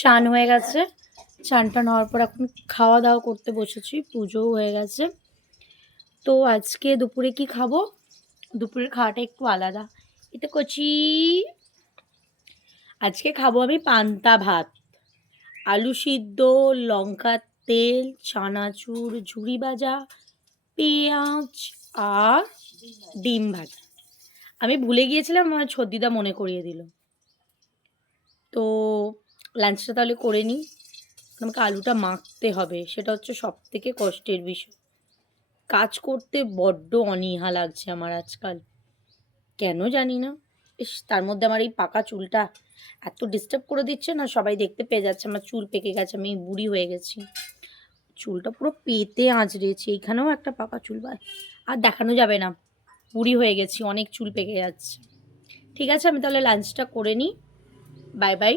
চান হয়ে গেছে, চান টান হওয়ার পর এখন খাওয়া দাওয়া করতে বসেছি, পুজোও হয়ে গেছে। তো আজকে দুপুরে কি খাবো, দুপুরের খাওয়াটা একটু আলাদা। এটা কচি, আজকে খাবো আমি পান্তা ভাত, আলু সিদ্ধ, লঙ্কার তেল, চানাচুর, ঝুরি ভাজা, পেঁয়াজ আর ডিম ভাজা। আমি ভুলে গিয়েছিলাম, আমার ছদ্দিদা মনে করিয়ে দিল। তো লাঞ্চটা তাহলে করে নিই। আমাকে আলুটা মাখতে হবে, সেটা হচ্ছে সবথেকে কষ্টের বিষয়। কাজ করতে বড্ড অনীহা লাগছে আমার আজকাল, কেন জানি না। ইস, তার মধ্যে আমার এই পাকা চুলটা এত ডিস্টার্ব করে দিচ্ছে না, সবাই দেখতে পেয়ে যাচ্ছে আমার চুল পেকে গেছে, আমি বুড়ি হয়ে গেছি। চুলটা পুরো পেতে আঁচড়েছে, এইখানেও একটা পাকা চুল, আর দেখানো যাবে না, বুড়ি হয়ে গেছি, অনেক চুল পেকে যাচ্ছে। ঠিক আছে, আমি তাহলে লাঞ্চটা করে নিই। Bye bye.